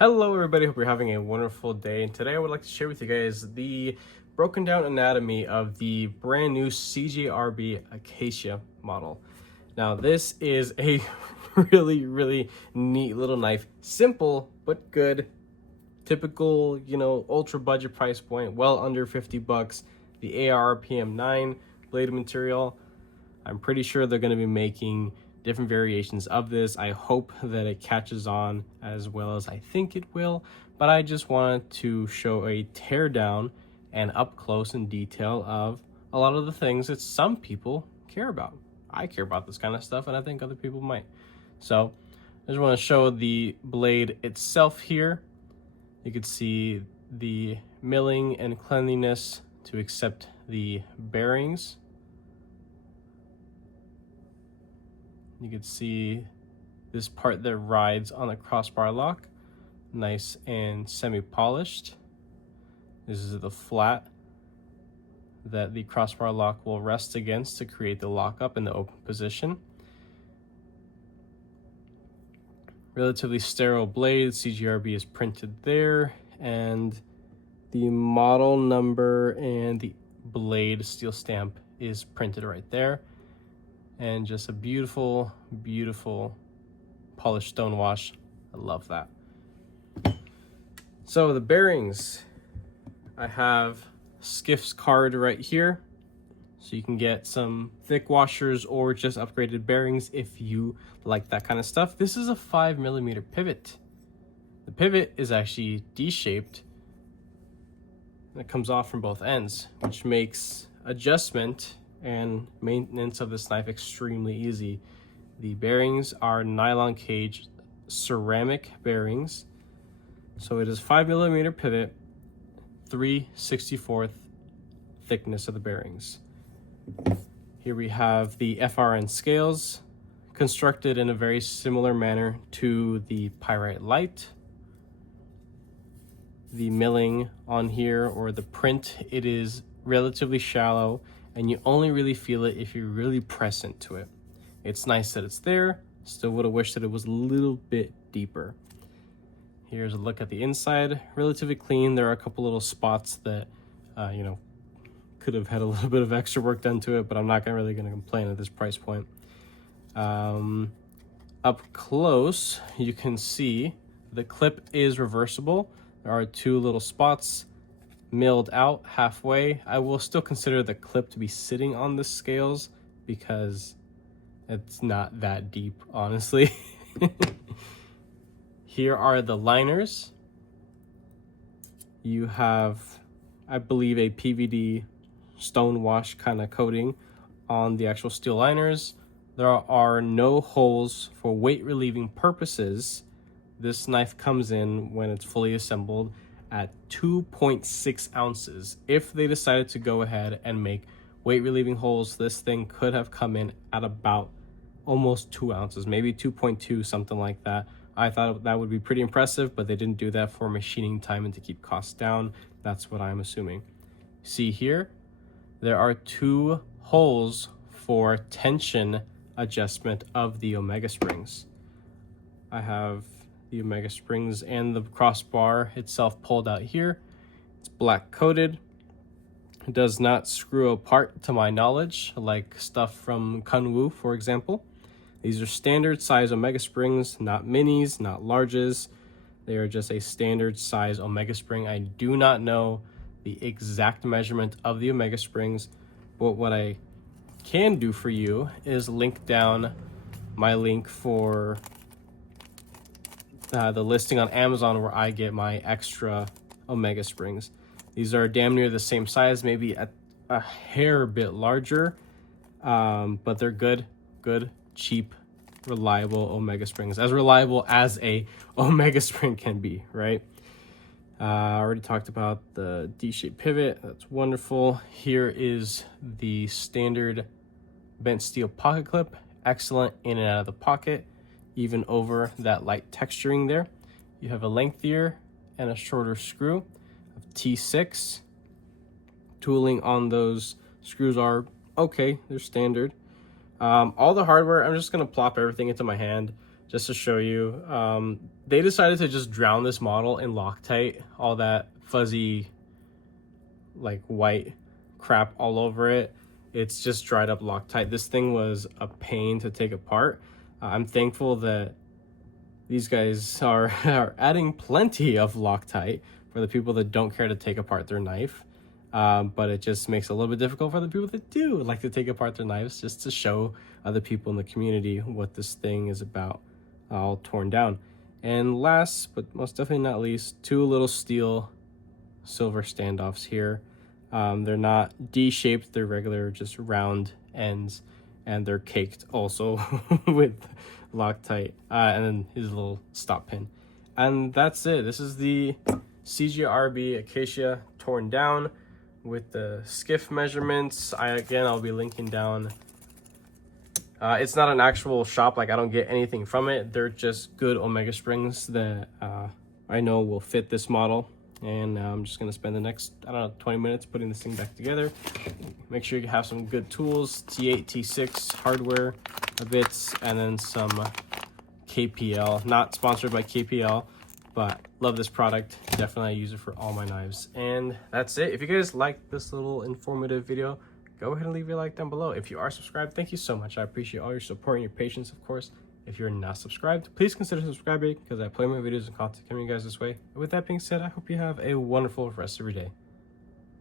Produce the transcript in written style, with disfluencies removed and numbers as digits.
Hello everybody, hope you're having a wonderful day, and today I would like to share with you guys the broken down anatomy of the brand new CJRB Acacia model. Now this is a really neat little knife, simple but good, typical, ultra budget price point, well under 50 bucks. The ARPM 9 blade material. I'm pretty sure they're going to be making different variations of this. I hope that it catches on as well as I think it will, but I just wanted to show a teardown and up close in detail of a lot of the things that some people care about. I care about this kind of stuff, and I think other people might. So I just want to show the blade itself here. You can see the milling and cleanliness to accept the bearings. You can see this part that rides on the crossbar lock, nice and semi-polished. This is the flat that the crossbar lock will rest against to create the lockup in the open position. Relatively sterile blade, CJRB is printed there, and the model number and the blade steel stamp is printed right there. And just a beautiful polished stone wash. I love that. So the bearings, I have Skiff's card right here, so you can get some thick washers or just upgraded bearings if you like that kind of stuff. This is a 5mm pivot. The pivot is actually D-shaped. It comes off from both ends, which makes adjustment and maintenance of this knife extremely easy. The bearings are nylon cage ceramic bearings, so it is 5mm pivot, 3/64 thickness of the bearings. Here we have the FRN scales, constructed in a very similar manner to the Pyrite Light. The milling on here, or the print, it is relatively shallow, and you only really feel it if you really press into it. It's nice that it's there. Still would have wished that it was a little bit deeper. Here's a look at the inside. Relatively clean. There are a couple little spots that could have had a little bit of extra work done to it, but I'm not really going to complain at this price point. Up close, you can see the clip is reversible. There are two little spots milled out halfway. I will still consider the clip to be sitting on the scales because it's not that deep, honestly. Here are the liners. You have, I believe, a PVD stone wash kind of coating on the actual steel liners. There are no holes for weight relieving purposes. This knife comes in, when it's fully assembled, at 2.6 ounces. If they decided to go ahead and make weight relieving holes, this thing could have come in at about almost 2 ounces, maybe 2.2, something like that. I thought that would be pretty impressive, but they didn't do that for machining time and to keep costs down. That's what I'm assuming. See here, there are two holes for tension adjustment of the Omega springs. I have the Omega springs and the crossbar itself pulled out here. It's black coated. It does not screw apart to my knowledge, like stuff from Kunwu, for example. These are standard size Omega springs, not minis, not larges. They are just a standard size Omega spring. I do not know the exact measurement of the Omega springs, but what I can do for you is link down my link for the listing on Amazon where I get my extra Omega springs. These are damn near the same size, maybe a hair bit larger, but they're good, cheap, reliable Omega springs. As reliable as a Omega spring can be, right? I already talked about the D-shaped pivot. That's wonderful. Here is the standard bent steel pocket clip. Excellent in and out of the pocket, even over that light texturing there. You have a lengthier and a shorter screw of T6. Tooling on those screws are okay, they're standard. All the hardware, I'm just gonna plop everything into my hand just to show you. they decided to just drown this model in Loctite, all that fuzzy like white crap all over it. It's just dried up Loctite. This thing was a pain to take apart. I'm thankful that these guys are adding plenty of Loctite for the people that don't care to take apart their knife. But it just makes it a little bit difficult for the people that do like to take apart their knives, just to show other people in the community what this thing is about, all torn down. And last but most definitely not least, two little steel silver standoffs here. They're not D-shaped, they're regular, just round ends, and they're caked also with Loctite, and then his little stop pin. And that's it. This is the CJRB Acacia torn down with the skiff measurements. I'll be linking down. It's not an actual shop, like I don't get anything from it. They're just good Omega springs that I know will fit this model. And I'm just gonna spend the next, 20 minutes putting this thing back together. Make sure you have some good tools, T8, T6 hardware a bit, and then some KPL. Not sponsored by KPL, but love this product. Definitely I use it for all my knives. And that's it. If you guys liked this little informative video, go ahead and leave your like down below. If you are subscribed, thank you so much. I appreciate all your support and your patience, of course. If you're not subscribed, please consider subscribing, because I play my videos and content coming you guys this way. And with that being said, I hope you have a wonderful rest of your day.